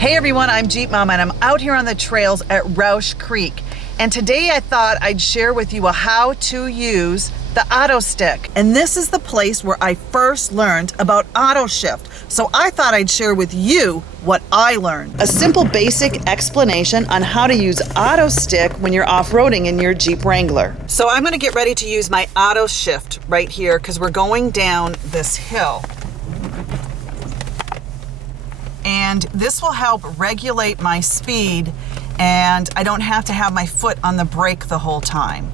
Hey everyone, I'm Jeep Mama and I'm out here on the trails at Roush Creek. And today I thought I'd share with you how to use the Autostick. And this is the place where I first learned about auto shift. So I thought I'd share with you what I learned. A simple basic explanation on how to use Autostick when you're off-roading in your Jeep Wrangler. So I'm gonna get ready to use my auto shift right here because we're going down this hill. And this will help regulate my speed and I don't have to have my foot on the brake the whole time.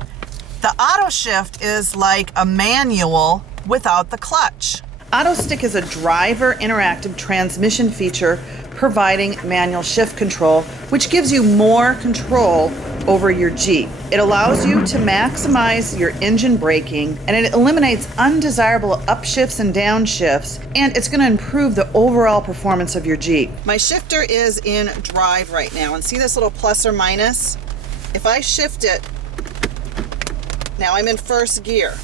The auto shift is like a manual without the clutch. Autostick is a driver interactive transmission feature providing manual shift control, which gives you more control over your Jeep. It allows you to maximize your engine braking and it eliminates undesirable upshifts and downshifts, and it's going to improve the overall performance of your Jeep. My shifter is in drive right now, and see this little plus or minus? If I shift it, now I'm in first gear.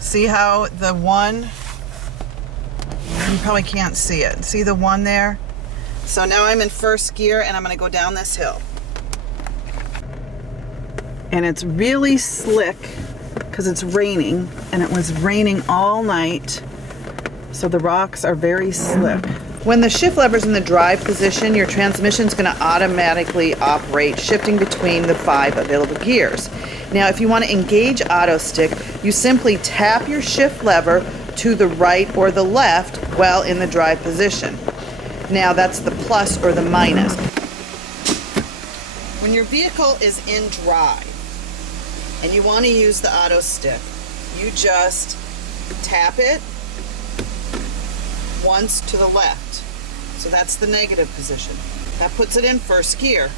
See how the one, you probably can't see it. See the one there? So now I'm in first gear and I'm going to go down this hill. And it's really slick because it's raining, and it was raining all night, so the rocks are very slick. When the shift lever's in the drive position, your transmission's going to automatically operate, shifting between the 5 available gears. Now, if you want to engage Autostick, you simply tap your shift lever to the right or the left while in the drive position. Now, that's the plus or the minus. When your vehicle is in drive and you want to use the Autostick, you just tap it once to the left. So that's the negative position. That puts it in first gear.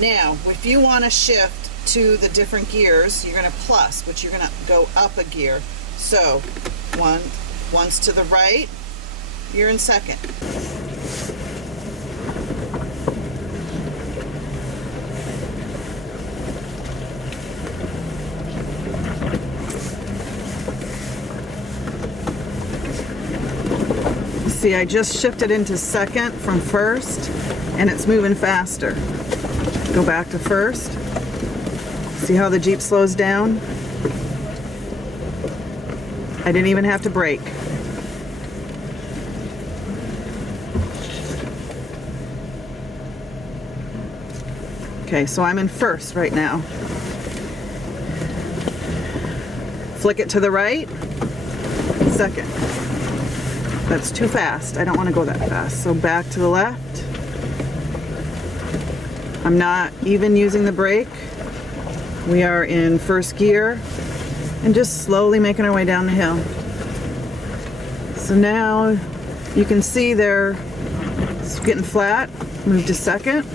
Now, if you want to shift to the different gears, you're going to plus, which you're going to go up a gear. So once to the right, you're in second. See, I just shifted into second from first, and it's moving faster. Go back to first. See how the Jeep slows down? I didn't even have to brake. Okay, so I'm in first right now. Flick it to the right, second. That's too fast. I don't want to go that fast. So back to the left. I'm not even using the brake. We are in first gear and just slowly making our way down the hill. So now you can see it's getting flat. Move to second.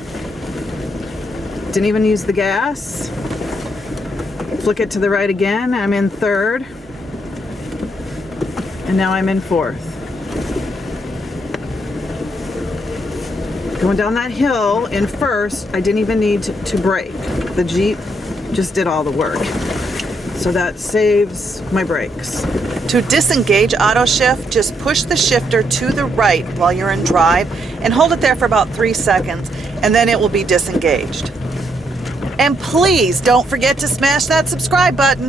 Didn't even use the gas. Flick it to the right again. I'm in third. And now I'm in fourth. Going down that hill in first, I didn't even need to brake. The Jeep just did all the work. So that saves my brakes. To disengage auto shift, just push the shifter to the right while you're in drive and hold it there for about 3 seconds, and then it will be disengaged. And please don't forget to smash that subscribe button.